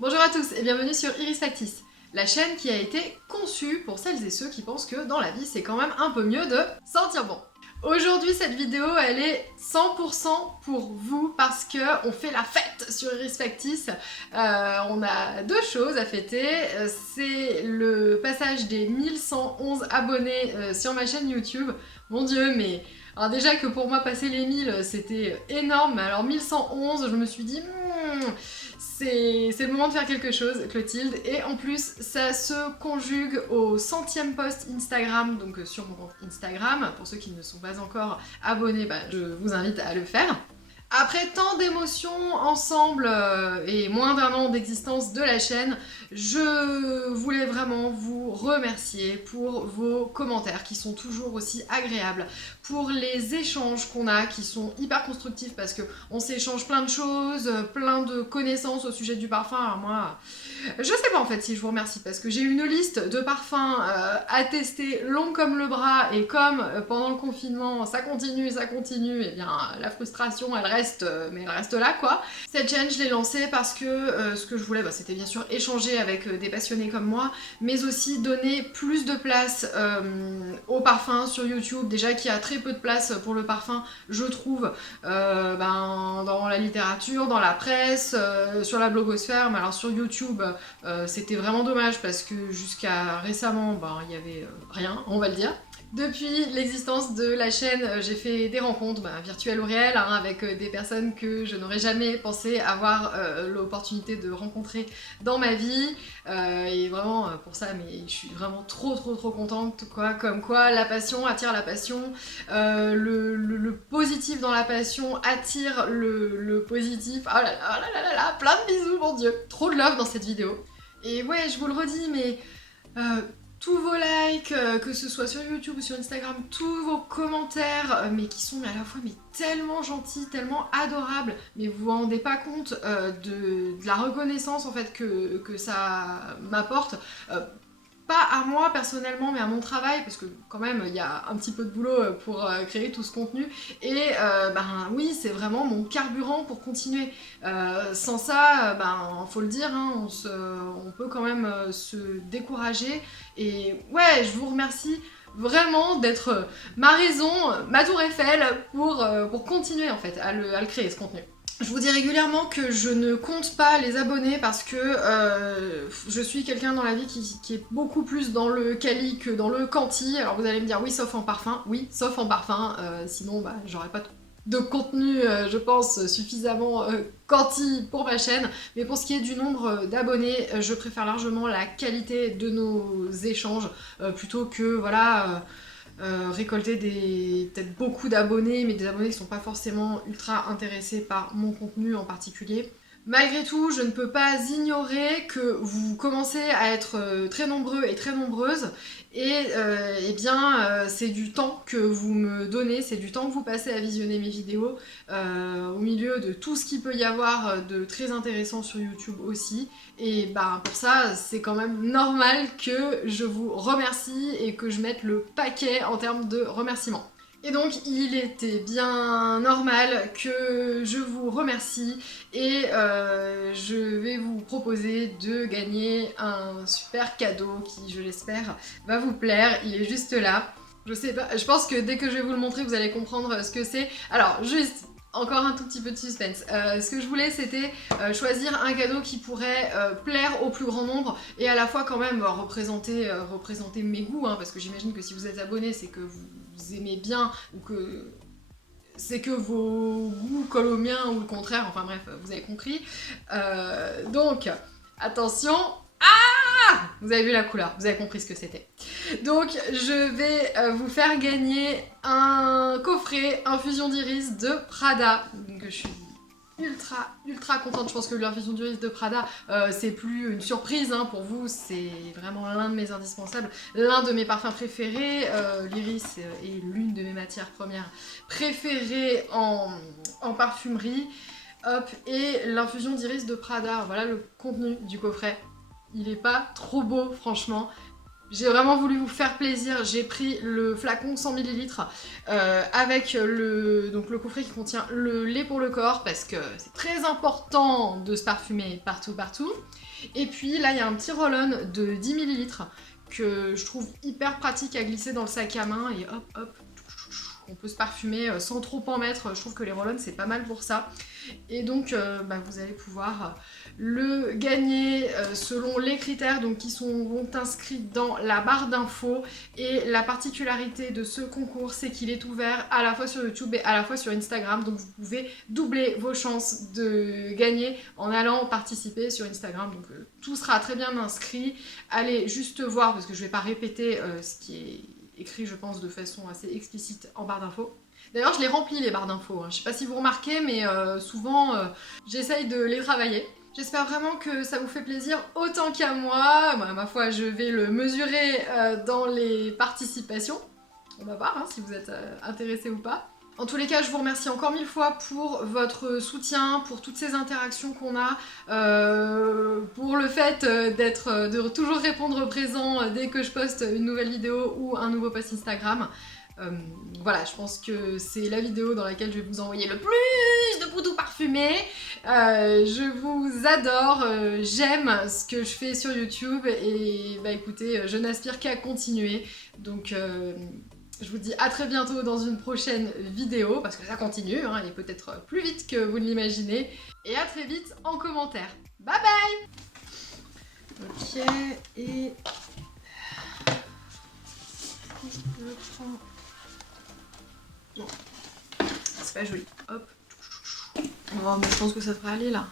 Bonjour à tous et bienvenue sur Iris Factice, la chaîne qui a été conçue pour celles et ceux qui pensent que dans la vie c'est quand même un peu mieux de sentir bon. Aujourd'hui cette vidéo elle est 100% pour vous parce que on fait la fête sur Iris Factice. On a deux choses à fêter, c'est le passage des 1111 abonnés sur ma chaîne YouTube. Mon dieu, mais alors déjà que pour moi passer les 1000 c'était énorme, mais alors 1111 je me suis dit c'est le moment de faire quelque chose, Clotilde, et en plus ça se conjugue au 100e post Instagram, donc sur mon compte Instagram. Pour ceux qui ne sont pas encore abonnés, je vous invite à le faire. Après tant d'émotions ensemble et moins d'un an d'existence de la chaîne, je voulais vraiment vous remercier pour vos commentaires qui sont toujours aussi agréables, pour les échanges qu'on a qui sont hyper constructifs parce qu'on s'échange plein de choses, plein de connaissances au sujet du parfum. Alors moi, je sais pas en fait si je vous remercie parce que j'ai une liste de parfums à tester longue comme le bras et comme pendant le confinement ça continue, et bien la frustration elle reste, mais elle reste là quoi. Cette chaîne je l'ai lancée parce que ce que je voulais c'était bien sûr échanger avec des passionnés comme moi, mais aussi donner plus de place au parfum sur YouTube, déjà qu'il y a très peu de place pour le parfum je trouve dans la littérature, dans la presse, sur la blogosphère, mais alors sur YouTube c'était vraiment dommage parce que jusqu'à récemment, il y avait rien, on va le dire. Depuis l'existence de la chaîne, j'ai fait des rencontres virtuelles ou réelles avec des personnes que je n'aurais jamais pensé avoir l'opportunité de rencontrer dans ma vie. Et vraiment pour ça, mais je suis vraiment trop contente quoi. Comme quoi la passion attire la passion, le positif dans la passion attire le positif. Oh là, plein de bisous mon dieu, trop de love dans cette vidéo. Et ouais, je vous le redis, mais tous vos likes, que ce soit sur YouTube ou sur Instagram, tous vos commentaires, mais qui sont à la fois tellement gentils, tellement adorables, mais vous vous rendez pas compte de la reconnaissance en fait que ça m'apporte. Pas à moi personnellement, mais à mon travail, parce que quand même il y a un petit peu de boulot pour créer tout ce contenu, et oui, c'est vraiment mon carburant pour continuer. Sans ça, faut le dire, on peut quand même se décourager, et ouais, je vous remercie vraiment d'être ma raison, ma tour Eiffel, pour continuer en fait à le créer ce contenu. Je vous dis régulièrement que je ne compte pas les abonnés parce que je suis quelqu'un dans la vie qui est beaucoup plus dans le quali que dans le quanti. Alors vous allez me dire oui sauf en parfum, oui sauf en parfum, sinon j'aurais pas de contenu je pense suffisamment quanti pour ma chaîne. Mais pour ce qui est du nombre d'abonnés, je préfère largement la qualité de nos échanges plutôt que voilà... récolter peut-être beaucoup d'abonnés, mais des abonnés qui sont pas forcément ultra intéressés par mon contenu en particulier. Malgré tout, je ne peux pas ignorer que vous commencez à être très nombreux et très nombreuses, et c'est du temps que vous me donnez, c'est du temps que vous passez à visionner mes vidéos, au milieu de tout ce qu'il peut y avoir de très intéressant sur YouTube aussi, et pour ça, c'est quand même normal que je vous remercie et que je mette le paquet en termes de remerciements. Et donc il était bien normal que je vous remercie et je vais vous proposer de gagner un super cadeau qui, je l'espère, va vous plaire. Il est juste là. Je sais pas, je pense que dès que je vais vous le montrer, vous allez comprendre ce que c'est. Alors juste... Encore un tout petit peu de suspense. Ce que je voulais, c'était choisir un cadeau qui pourrait plaire au plus grand nombre et à la fois quand même représenter mes goûts, parce que j'imagine que si vous êtes abonné, c'est que vous aimez bien ou que c'est que vos goûts collent aux miens ou le contraire, enfin bref, vous avez compris. Donc, attention. Vous avez vu la couleur, vous avez compris ce que c'était. Donc je vais vous faire gagner un coffret infusion d'iris de Prada. Donc je suis ultra contente. Je pense que l'infusion d'iris de Prada c'est plus une surprise pour vous, c'est vraiment l'un de mes indispensables, l'un de mes parfums préférés. L'iris est l'une de mes matières premières préférées en parfumerie. Hop, et l'infusion d'iris de Prada, voilà le contenu du coffret. Il est pas trop beau franchement, J'ai vraiment voulu vous faire plaisir, j'ai pris le flacon 100 ml avec donc le coffret qui contient le lait pour le corps parce que c'est très important de se parfumer partout. Et puis là il y a un petit roll-on de 10 ml que je trouve hyper pratique à glisser dans le sac à main et hop hop, on peut se parfumer sans trop en mettre. Je trouve que les roll-on c'est pas mal pour ça. Et donc vous allez pouvoir le gagner selon les critères donc, qui vont inscrits dans la barre d'infos. Et la particularité de ce concours, c'est qu'il est ouvert à la fois sur YouTube et à la fois sur Instagram. Donc vous pouvez doubler vos chances de gagner en allant participer sur Instagram. Donc tout sera très bien inscrit. Allez juste voir, parce que je ne vais pas répéter ce qui est écrit, je pense, de façon assez explicite en barre d'infos. D'ailleurs, je les remplis les barres d'infos. Je sais pas si vous remarquez, mais souvent, j'essaye de les travailler. J'espère vraiment que ça vous fait plaisir autant qu'à moi. Ma foi, je vais le mesurer dans les participations. On va voir si vous êtes intéressés ou pas. En tous les cas, je vous remercie encore 1000 fois pour votre soutien, pour toutes ces interactions qu'on a, pour le fait de toujours répondre présent dès que je poste une nouvelle vidéo ou un nouveau post Instagram. Voilà, je pense que c'est la vidéo dans laquelle je vais vous envoyer le plus de boudous parfumés. Je vous adore, j'aime ce que je fais sur YouTube et écoutez, je n'aspire qu'à continuer. Donc je vous dis à très bientôt dans une prochaine vidéo, parce que ça continue, et peut-être plus vite que vous ne l'imaginez. Et à très vite en commentaire. Bye bye. Ok, et... je prends... Non, c'est pas joli. Hop. Oh, mais je pense que ça devrait aller là.